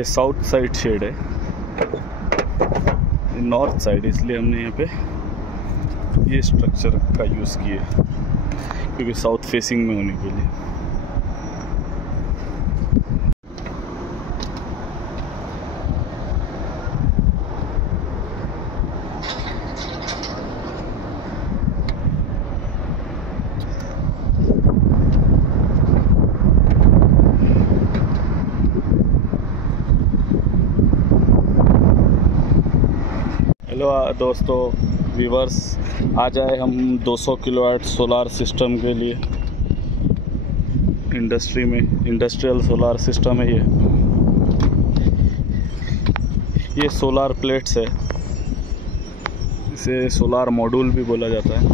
ये south side shade है, north side, इसलिए हमने यहाँ पे ये स्ट्रक्चर का यूज़ किया क्योंकि साउथ फेसिंग में होने के लिए। हेलो दोस्तों, व्यूवर्स, आज आए हम 200 किलोवाट सोलार सिस्टम के लिए। इंडस्ट्री में इंडस्ट्रियल सोलार सिस्टम है ये सोलार प्लेट्स है, इसे सोलार मॉड्यूल भी बोला जाता है।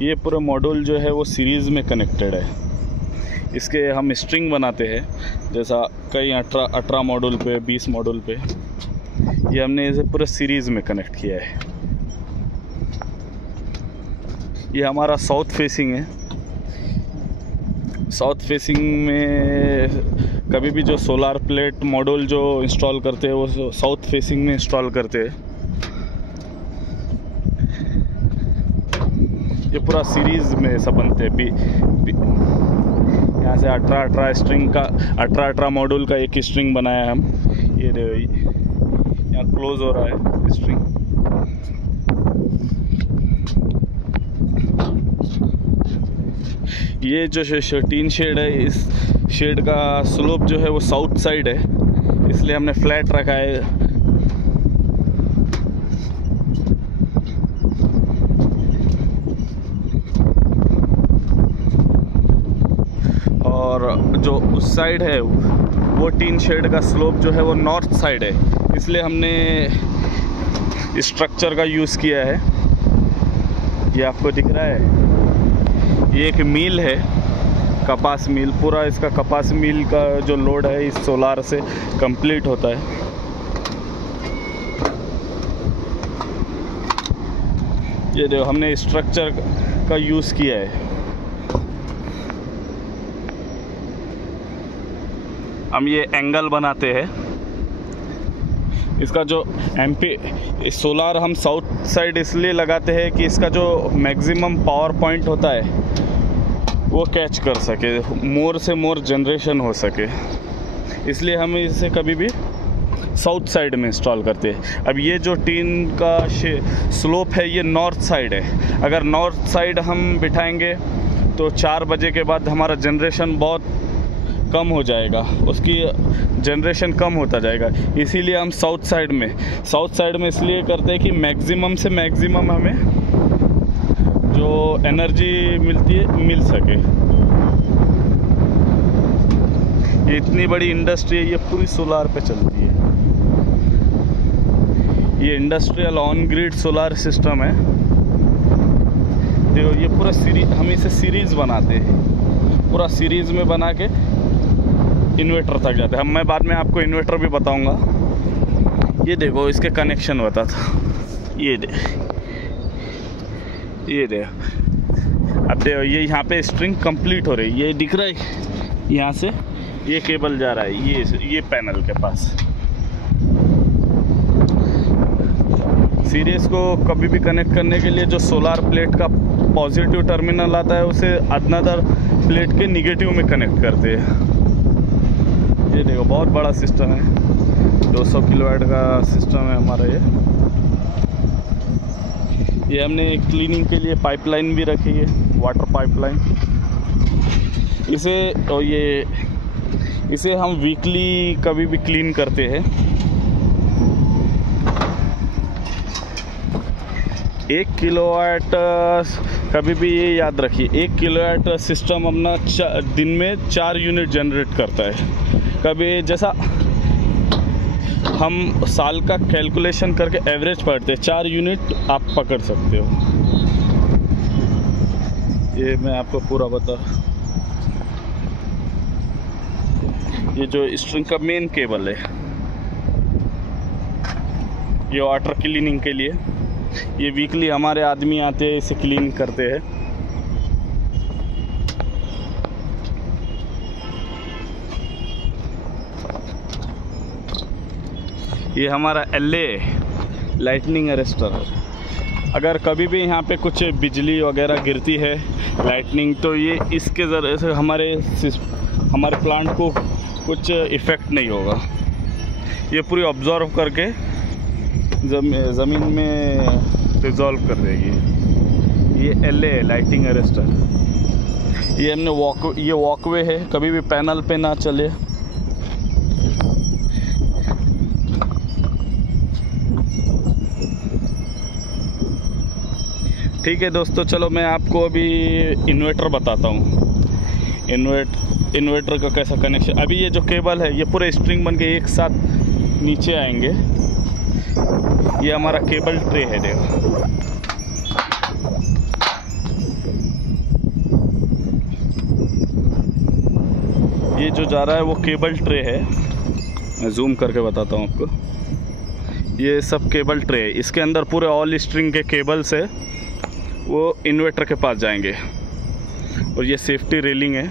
ये पूरा मॉड्यूल जो है वो सीरीज़ में कनेक्टेड है। इसके हम स्ट्रिंग बनाते हैं, जैसा कई 18 मॉड्यूल पे, 20 मॉड्यूल पे, ये हमने इसे पूरे सीरीज़ में कनेक्ट किया है। ये हमारा साउथ फेसिंग है। साउथ फेसिंग में कभी भी जो सोलार प्लेट मॉड्यूल जो इंस्टॉल करते हैं वो साउथ फेसिंग में इंस्टॉल करते हैं। ये पूरा सीरीज़ में सब बनते हैं। यहाँ से 18 स्ट्रिंग का 18 मॉड्यूल का एक स्ट्रिंग बनाया हम। ये यहाँ क्लोज हो रहा है स्ट्रिंग। ये जो टीन शेड है, इस शेड का स्लोप जो है वो साउथ साइड है, इसलिए हमने फ्लैट रखा है। और जो उस साइड है वो टीन शेड का स्लोप जो है वो नॉर्थ साइड है, इसलिए हमने स्ट्रक्चर का यूज़ किया है। ये आपको दिख रहा है, ये एक मिल है, कपास मिल। पूरा इसका कपास मिल का जो लोड है इस सोलार से कंप्लीट होता है। ये देखो, हमने स्ट्रक्चर का यूज़ किया है। हम ये एंगल बनाते हैं। इसका जो एमपी सोलार हम साउथ साइड इसलिए लगाते हैं कि इसका जो मैक्सिमम पावर पॉइंट होता है वो कैच कर सके, मोर से मोर जनरेशन हो सके, इसलिए हम इसे कभी भी साउथ साइड में इंस्टॉल करते हैं। अब ये जो टीन का स्लोप है ये नॉर्थ साइड है। अगर नॉर्थ साइड हम बिठाएंगे तो 4 बजे के बाद हमारा जनरेशन बहुत कम हो जाएगा, उसकी जनरेशन कम होता जाएगा। इसीलिए हम साउथ साइड में इसलिए करते हैं कि मैक्सिमम से मैक्सिमम हमें जो एनर्जी मिलती है मिल सके। ये इतनी बड़ी इंडस्ट्री है, ये पूरी सोलार पे चलती है। ये industrial on grid solar system है। देखो, ये पूरा हम इसे सीरीज़ बनाते हैं, पूरा सीरीज़ में बना के इन्वर्टर तक जाते हैं। मैं बाद में आपको इन्वर्टर भी बताऊंगा। ये देखो, इसके कनेक्शन बता था। ये दे अब देखो, ये यहाँ पे स्ट्रिंग कंप्लीट हो रही है। ये दिख रहा है, यहाँ से ये केबल जा रहा है ये पैनल के पास। सीरीज को कभी भी कनेक्ट करने के लिए जो सोलार प्लेट का पॉजिटिव टर्मिनल आता है उसे अनदर प्लेट के निगेटिव में कनेक्ट करते हैं। ये देखो, बहुत बड़ा सिस्टम है, 200 किलोवाट का सिस्टम है हमारा ये हमने क्लीनिंग के लिए पाइपलाइन भी रखी है, वाटर पाइपलाइन। इसे हम वीकली कभी भी क्लीन करते हैं। 1 किलोवाट कभी भी ये याद रखिए, 1 किलोवाट सिस्टम अपना दिन में 4 यूनिट जनरेट करता है। कभी जैसा हम साल का कैलकुलेशन करके एवरेज पढ़ते हैं, 4 यूनिट आप पकड़ सकते हो। ये मैं आपको पूरा बता। ये जो स्ट्रिंग का मेन केबल है, ये वाटर क्लीनिंग के लिए। ये वीकली हमारे आदमी आते हैं, इसे क्लीन करते हैं। ये हमारा LA लाइटनिंग अरेस्टर है। अगर कभी भी यहाँ पे कुछ बिजली वगैरह गिरती है, लाइटनिंग, तो ये इसके ज़रिए से हमारे प्लांट को कुछ इफ़ेक्ट नहीं होगा। ये पूरी ऑब्जर्व करके ज़मीन में रिजॉल्व कर देगी। ये LA लाइटिंग अरेस्टर। ये हमने ये वॉकवे है, कभी भी पैनल पे ना चले। ठीक है दोस्तों, चलो मैं आपको अभी इन्वर्टर बताता हूँ। इन्वर्टर का कैसा कनेक्शन। अभी ये जो केबल है ये पूरे स्ट्रिंग बन के एक साथ नीचे आएंगे। ये हमारा केबल ट्रे है, देखो। ये जो जा रहा है वो केबल ट्रे है। मैं जूम करके बताता हूँ आपको। ये सब केबल ट्रे है, इसके अंदर पूरे ऑल स्ट्रिंग के केबल्स है, वो इन्वर्टर के पास जाएंगे। और ये सेफ्टी रेलिंग है।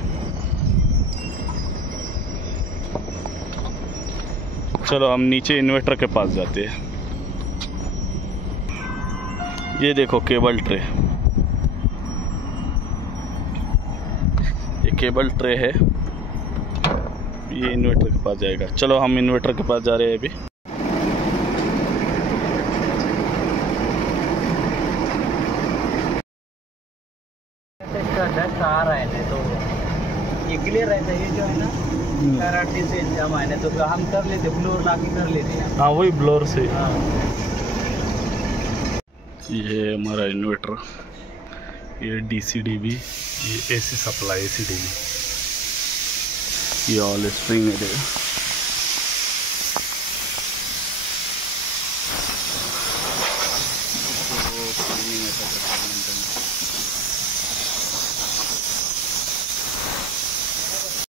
चलो हम नीचे इन्वर्टर के पास जाते हैं। ये देखो केबल ट्रे, ये केबल ट्रे है, ये इन्वर्टर के पास जाएगा। चलो हम इन्वर्टर के पास जा रहे हैं अभी। डस्ट आ रहा है तो ये क्लियर रहता है। ये जो है ना कराटे से जमा है ना, तो हम कर लेते, ब्लोर लाके कर लेते हैं। हाँ, वही ब्लोर से। हाँ। ये हमारा इन्वर्टर, ये DC-DB, ये AC सप्लाई, AC-DB, ये ऑल स्प्रिंग है।